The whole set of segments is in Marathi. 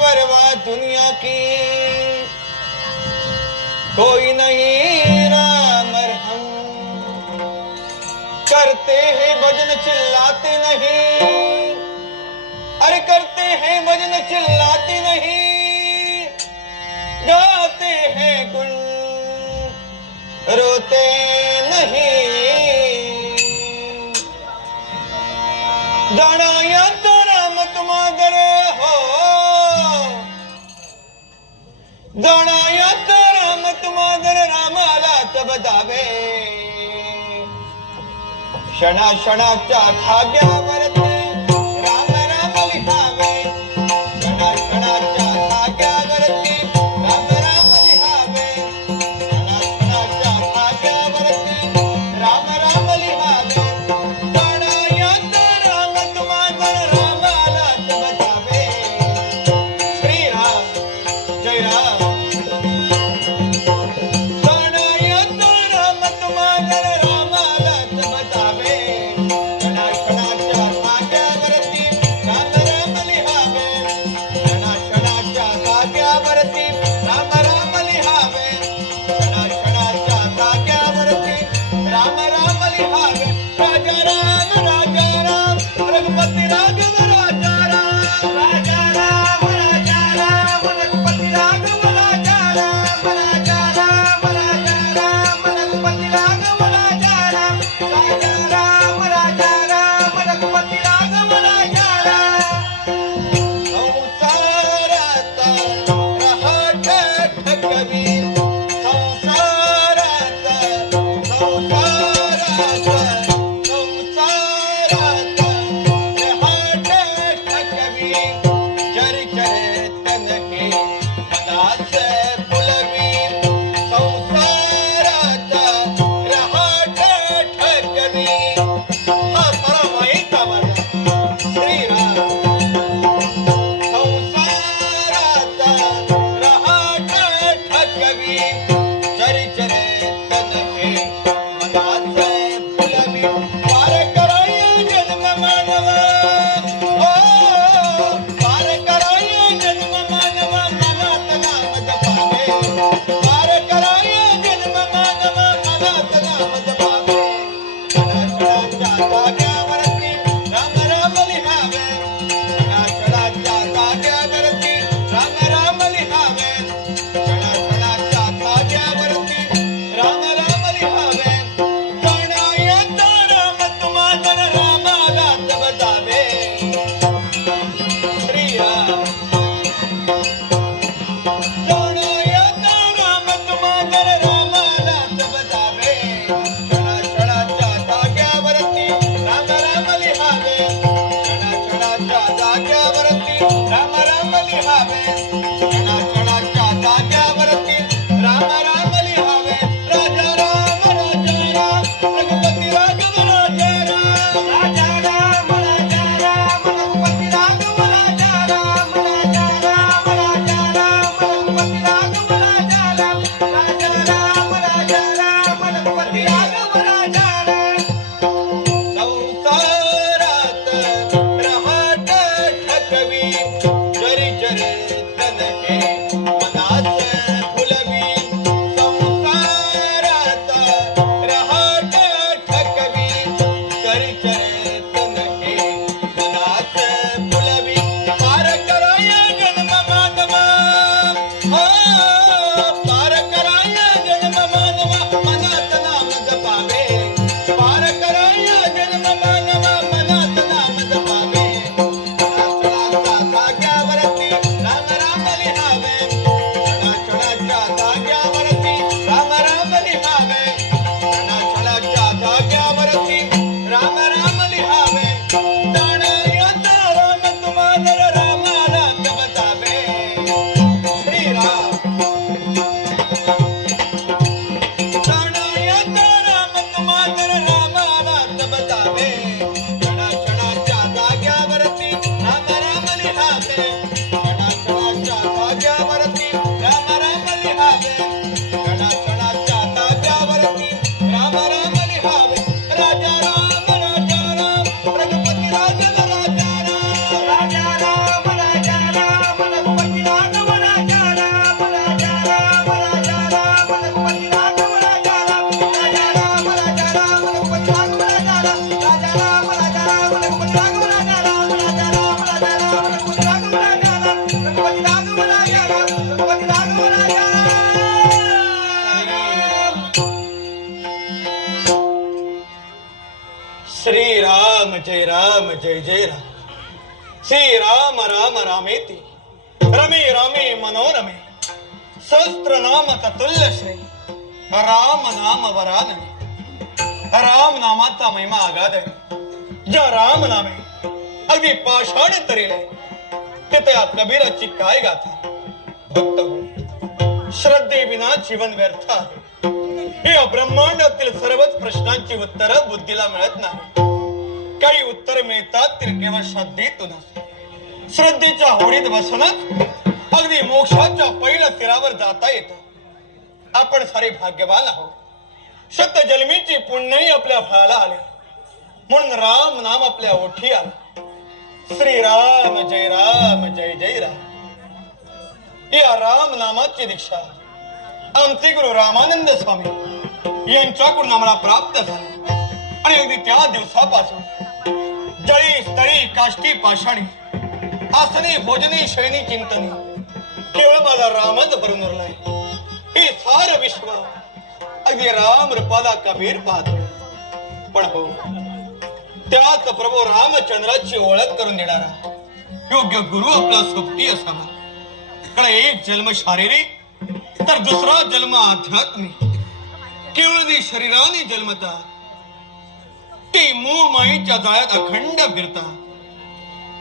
परवाह दुनिया की। कोई नहीं राम हम। करते हैं भजन, चिल्लाते नहीं। अरे करते हैं भजन, चिल्लाते नहीं। गाते हैं गुण। रोते रामाला तबदावे क्षणा क्षणाच्या धाग्यावरती Thank you. जय जय राम। श्री राम राम रामेती। रमे रामे मनोरमे। सहस्त्र नाम ततुल्य श्री। राम नाम वरानने। राम नामाचा महिमा आगाध आहे ज्या राम नामे। अगदी पाषाण तरीले। तिथे या कबीराची काय गाथा? भक्त हो। श्रद्धे विना जीवन व्यर्थ आहे। या ब्रह्मांडातील सर्वच प्रश्नांची उत्तरं बुद्धीला मिळत नाही काही उत्तर मिळतात तर केवळ श्रद्धेतूनच श्रद्धेच्या होडीत बसूनच अगदी मोक्षाच्या पहिल्या तीरावर जाता येत. आपण सारे भाग्यवान आहोत. शत जन्मीची पुण्यही आपल्या फळाला आले. म्हणून राम नाम आपल्या ओठी आला. श्री राम जय राम जय जय राम. या राम नामाची दीक्षा. आमचे गुरु रामानंद स्वामी यांच्याकडून आम्हाला प्राप्त झाला. आणि अगदी त्या दिवसापासून जळी तळी काष्टी पाषाणी. आसनी भोजनी शैनी चिंतनी. केवळ माझा रामच भरून उरलाय. हे सार विश्व. अगदी राम रूपाला कबीर पाहतो पण हो त्याच प्रभू रामचंद्राची ओळख करून देणारा योग्य गुरु आपला सोबती असावा कारण एक जन्म शारीरिक तर दुसरा जन्म आध्यात्मिक. केवळ शरीराने जन्मतात ते मूळ माईच्या जाळ्यात अखंड फिरतात.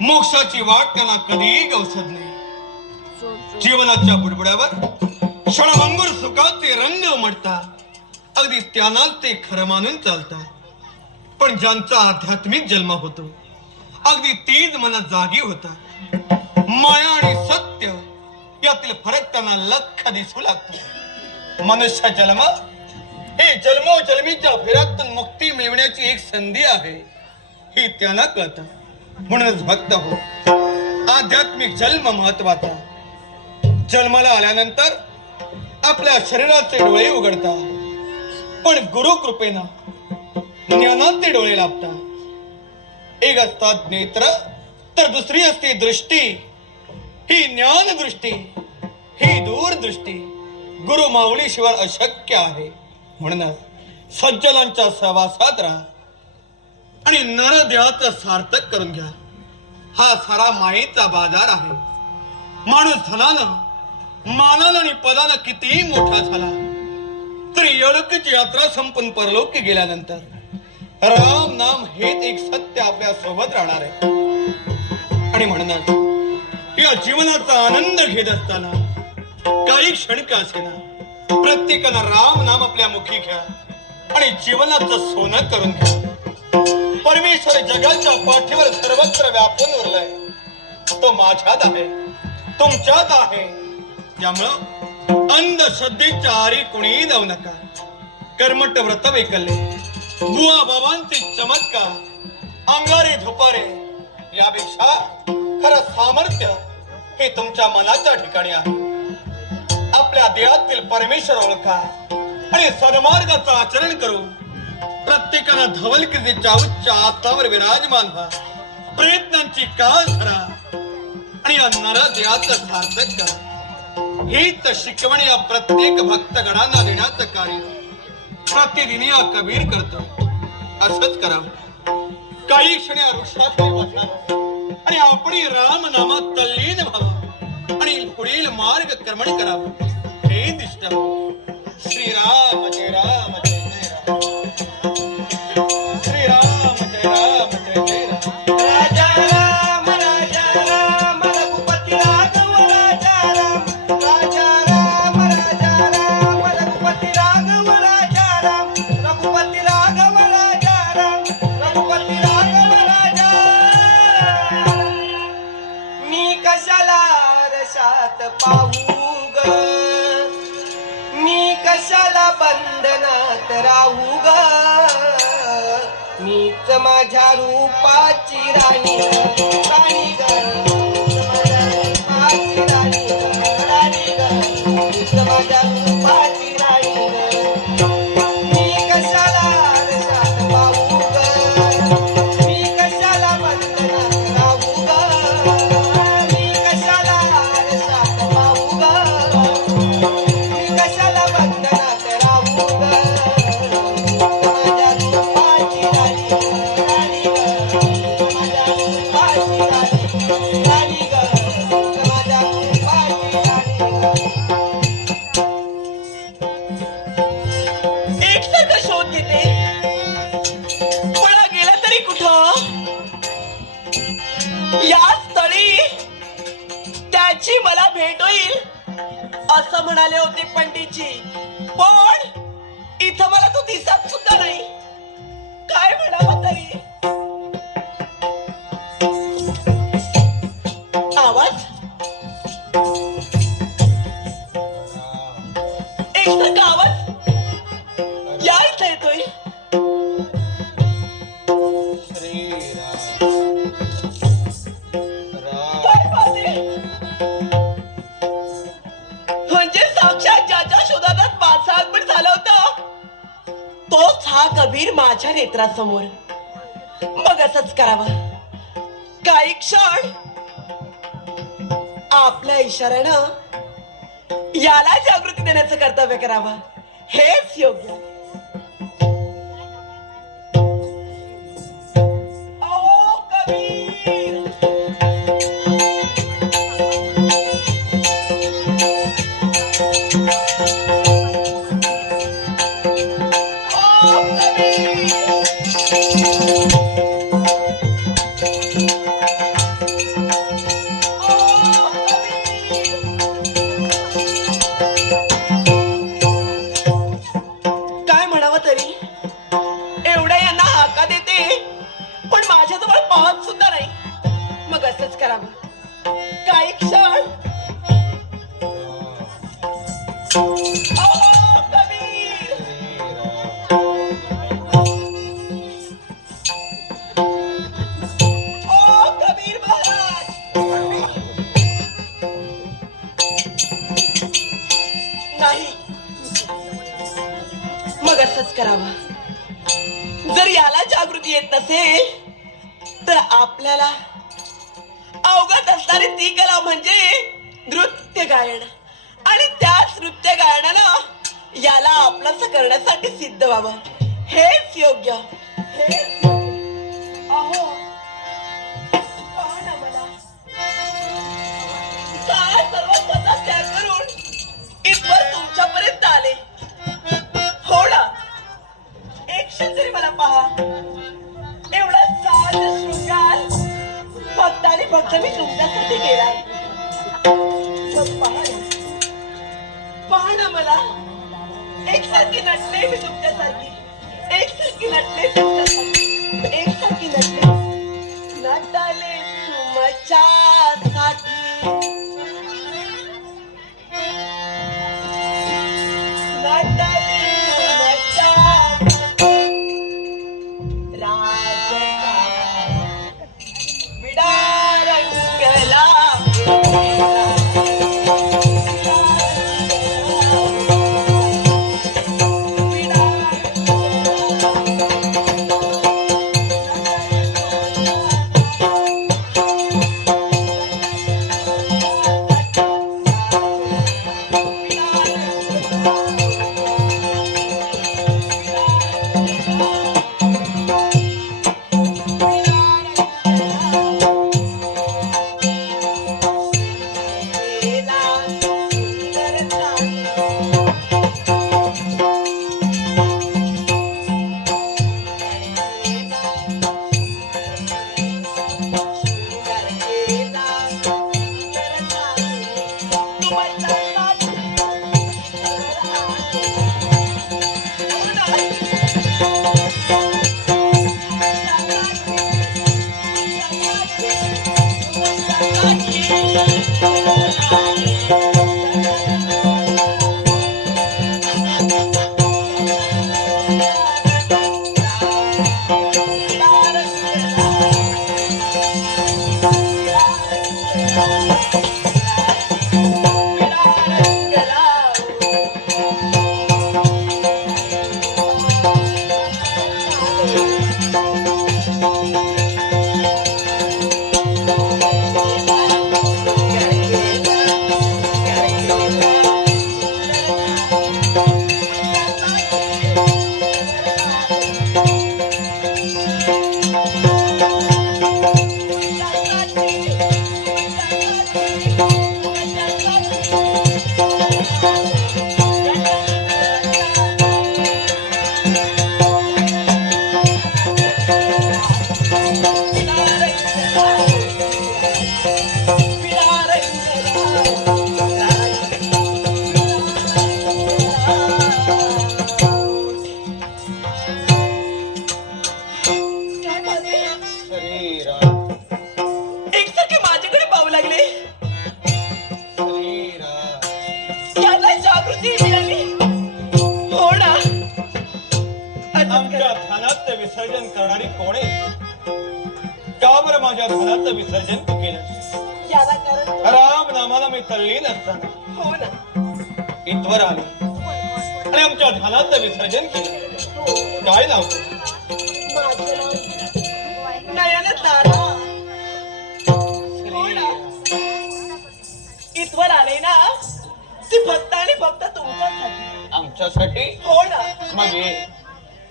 मोक्षाची वाट त्यांना कधीही गवसत नाही. जीवनाच्या बुडबुड्यावर क्षणभंगूर सुखाचे रंग उमटतात. अगदी त्यांनाच ते खरं मानून चालतात. पण ज्यांचा आध्यात्मिक जन्म होतो अगदी तीच मनात जागी होता माया आणि सत्य यातील फरक त्यांना लख दिसू लागतो मनुष्य जन्म हे जन्मोजन्मीच्या फेरात मुक्ती मिळवण्याची एक संधी आहे. ही त्यांना कळत. म्हणूनच भक्त हो. आध्यात्मिक जन्म महत्त्वाचा. जन्माला आल्यानंतर आपल्या शरीराचे डोळे उघडतात. पण गुरु कृपेनं ज्ञानाचे डोळे लाभतात. एक असतात नेत्र तर दुसरी असते दृष्टी. ही ज्ञान दृष्टी ही दूरदृष्टी. गुरु माऊली शिवाय अशक्य आहे. म्हणूनच सज्जनांच्या सहवासात राहा आणि नरदेहाचं सार्थक करून घ्या. हा सारा मायेचा बाजार आहे. माणूस धनानं मानानं आणि पदानं कितीही मोठा झाला तरी यलोकीची यात्रा संपून परलोकी गेल्यानंतर राम नाम हेच एक सत्य आपल्यासोबत राहणार आहे. आणि म्हणणार या जीवनाचा आनंद घेत असताना काही क्षण का असेना प्रत्येकानं राम नाम आपल्या मुखी घ्या आणि जीवनाचं सोनं करून घ्या. परमेश्वर जगाच्या पाठीवर सर्वत्र व्यापून उरलाय. तो माझ्यात आहे तुमच्यात आहे. त्यामुळं अंधश्रद्धेच्या आरी कुणीही जाऊ नका. कर्मट व्रत वैकल्य बुवा बाबांचे चमत्कार अंगारे धुपारे यापेक्षा खरं सामर्थ्य हे तुमच्या मनाच्या ठिकाणी आहे. आपल्या देहातील परमेश्वर ओळखा आणि सन्मार्गाचं आचरण करू. प्रत्येकानं धवलकीच्या उच्च आस्थावर विराजमान व्हा. प्रयत्नांची काळ धरा आणि या नर देहाचं सार्थक करा. हीच शिकवण या प्रत्येक भक्तगणांना देण्याचं कार्य. प्रतिदिन या कबीर करतो. असंच करा. काही क्षणी या वृक्षाखाली आणि आपण राम नामात तल्लीन व्हावा आणि पुढील मार्ग क्रमण करावा हे दिसतं. श्रीराम जय राम जय राम राहू ग. मीच माझ्या रूपाची राणी राणी तोच हा कबीर माझ्या नेत्रासमोर. मग असच करावं. काही क्षण आपल्या इशाऱ्यानं याला जागृती देण्याचं कर्तव्य करावं. हेच योग्य. Mike, sir. पहा. एवढा साज शृंगार. फक्त आणि फक्त मी तुमच्यासाठी केला. पहा ना. मला. एकसारखी नटले मी तुमच्यासारखी. एकसारखी नटले तुमच्यासाठी एकसारखी नटले. नटाले तुमच्या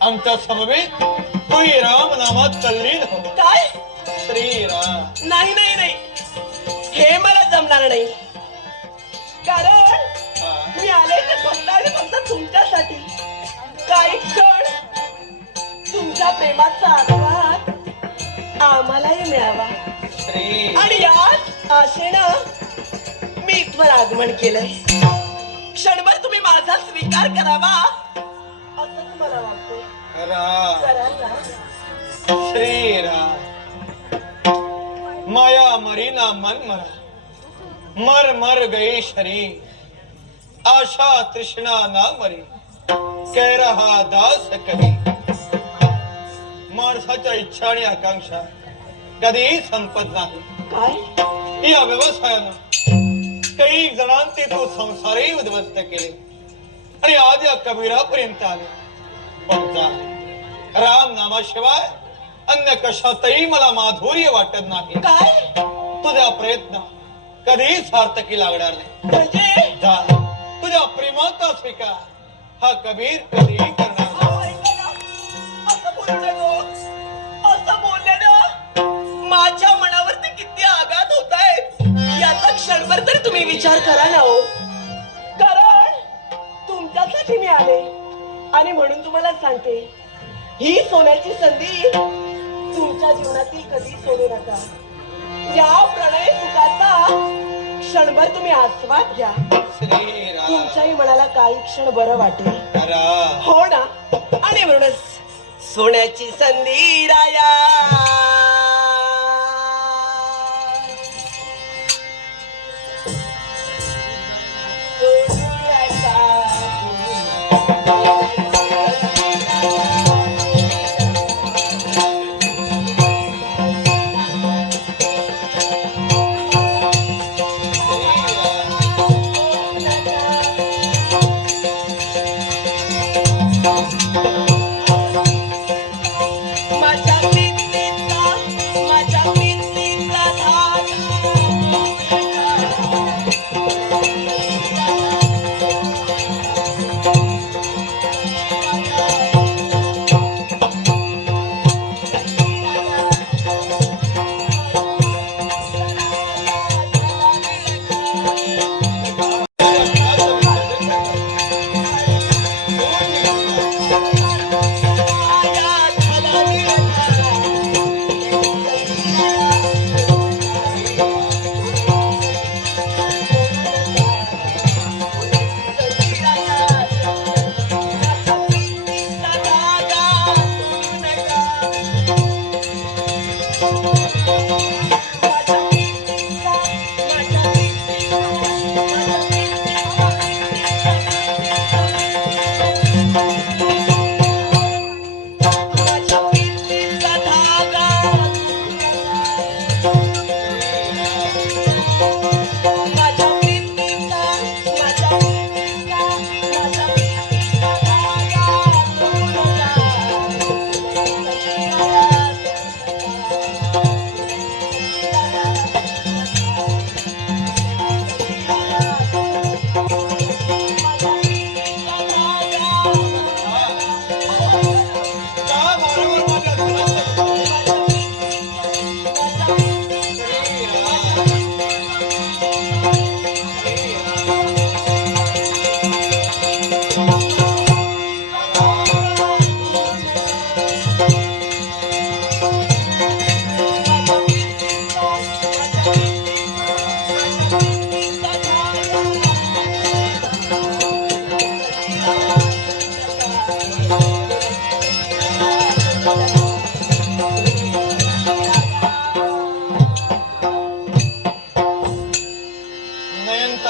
आमच्या समवेत तू राम नामात तल्लीन हो. काय? श्रीराम. नाही नाही नाही. हे मला जमणार नाही. कारण. मी आले ते फक्त आणि फक्त तुमच्यासाठी. काही क्षण तुमच्या प्रेमाचा आस्वाद आम्हालाही मिळावा. श्री आणि याच आशेनं मी इथवर आगमन केलंय. क्षणभर तुम्ही माझा स्वीकार करावा. राम कराल ना श्रीराम माया मरीना मन मरा. मर मर गई शरीर. आशा तृष्णा ना मरी. कह रहा दास कही. माणसाच्या इच्छा आणि आकांक्षा कधीही संपत नाही. या व्यवसायानं काही जणांचे तो संसारही उद्ध्वस्त केले. आणि आज या कबीरापर्यंत आले. पण राम नामाशिवाय अन्य कशातही मला माधुर्य वाटत नाही. काय? तुझा प्रयत्न कधीही सार्थकी लागणार नाही. म्हणजे? जा. तुझ्या प्रेमाचा स्वीकार हा कबीर कधीही करणार नाही. अहो, ऐका ना. असं बोलू नको. असं बोलल्यानं माझ्या मनावरती किती आघात होत आहेत याचा क्षणभर तरी तुम्ही विचार करा ना हो. कारण तुमच्यासाठी मी आले आणि म्हणून तुम्हाला सांगते ही सोन्याची संधी तुमच्या जीवनातील कधी सोडू नका. या प्रणय सुखाचा क्षणभर तुम्ही आस्वाद घ्या. तुमच्याही मनाला काही क्षण बरं वाटेल. हो ना? आणि म्हणूनच सोन्याची संधी राया. माझ्या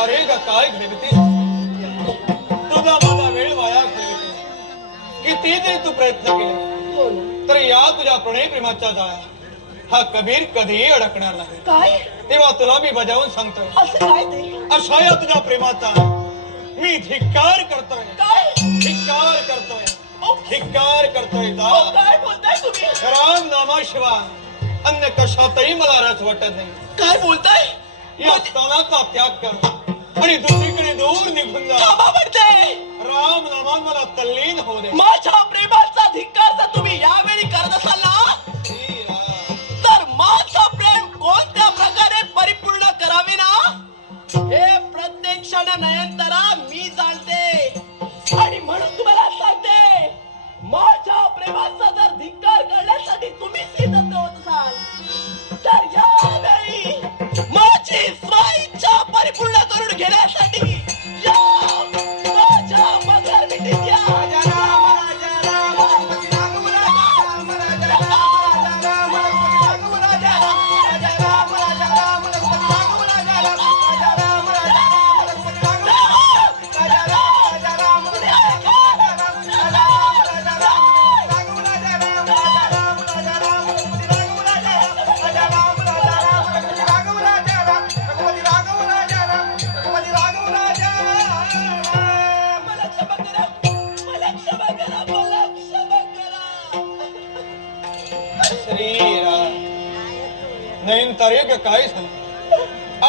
अरे काय घडते तुझा माझा वेळ वाया किती जरी तू प्रयत्न केले तर या तुझ्या प्रणय प्रेमाच्या जाळ्या हा कबीर कधीही अडकणार नाही. काय? तेव्हा तुला मी बजावून सांगतो अशा या तुझ्या प्रेमाचा मी धिक्कार करतोय. धिक्कार करतोय. धिक्कार करतोय जा. काय बोलताय राम नामाशिवाय अन्य कशातही मला रस वाटत नाही. काय बोलताय? या स्थानाचा त्याग करतो आणि दुसरीकडे दूर निघून जा. राम नामान मला तल्लीन होऊ दे. माझ्या प्रेमाचा धिक्कार जर तुम्ही यावेळी करत असाल ना श्रीराम. तर माझं प्रेम कोणत्या प्रकारे परिपूर्ण करावे ना हे प्रत्यक्षाने नयनतारा मी जाणते. आणि म्हणून तुम्हाला सांगते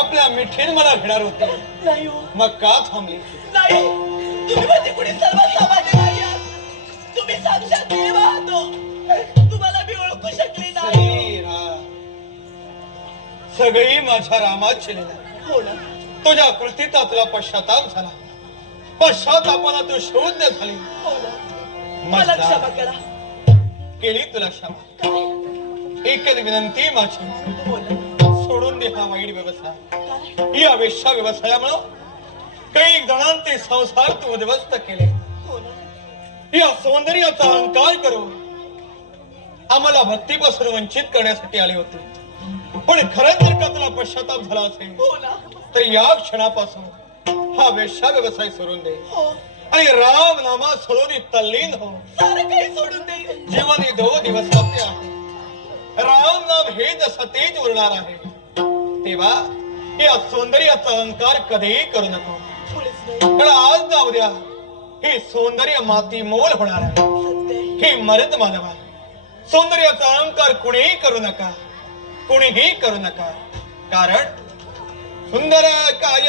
आपल्या मिठीत मला घेणार होते. नाही हो. मग का थांबली? नाही तुम्ही म्हणजे कुणी सर्वसामान्य नाही आहात तुम्ही साक्षात देव आहात. हो. तुम्हाला मी ओळखू शकली नाही. श्रीराम सगळी माझ्या रामाची लीला हो ना. तुझ्या कृतीचा तुला पश्चाताप झाला. पश्चातापाला तू शून्य झाली. हो ना. मला क्षमा करा. केली तुला क्षमा. काय एकच विनंती माझी. हो ना सोडून दे हा वाईट व्यवसाय या वेश्या व्यवसायामुळं काही जणांचे संसार तू उद्ध्वस्त केले. हो या सौंदर्याचा अहंकार करून आम्हाला भक्तीपासून वंचित करण्यासाठी आले होते. पण खरंच जर का तुला पश्चाताप झाला असेल? हो तर या क्षणापासून हा वेश्या व्यवसाय सोडून दे. हो. आणि राम नामा सोडून तल्लीन हो. सारं काही सोडून देईल जीवन हे दो दिवस सत्य आहे. राम नाम हे जसं तेच उरणार आहे. तेव्हा या सौंदर्याचा अहंकार कधीही करू नको. कारण आज ना उद्या हे सौंदर्य माती मोल होणार आहे. हे मरत मानव. आहे सौंदर्याचा अहंकार कुणीही करू नका. कुणीही करू नका. कारण सुंदर काय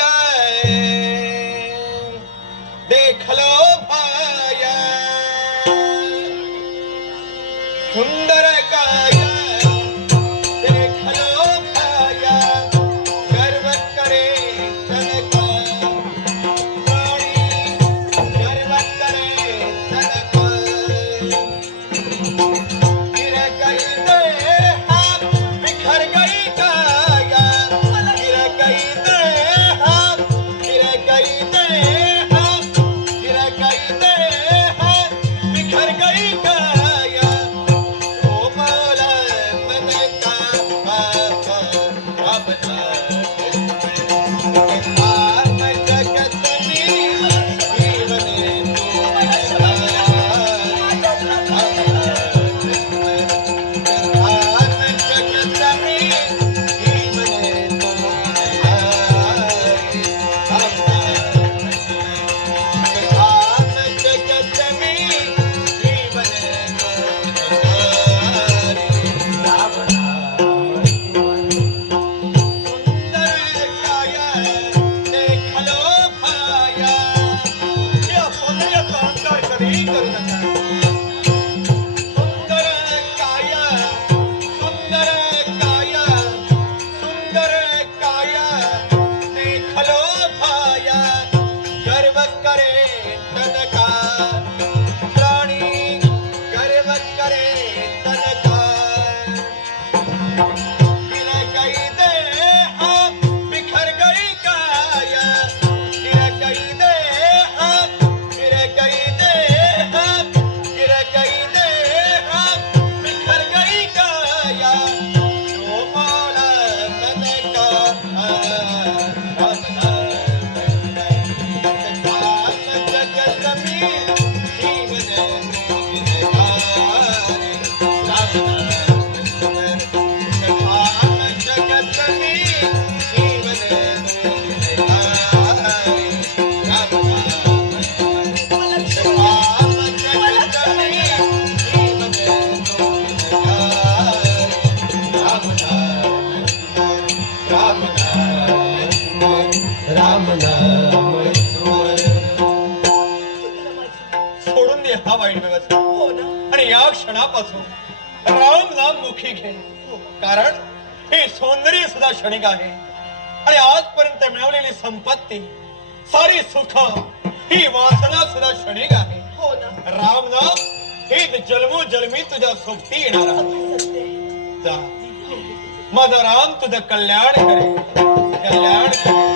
देखलो भाय क्षणिक आहे आणि आजपर्यंत मिळवलेली संपत्ती सारी सुख ही वासना सुद्धा क्षणिक आहे. हो ना. राम नाम हे जन्मो जन्मी तुझ्या सोबती येणार. जा. माझा राम तुझं कल्याण करे. कल्याण करे.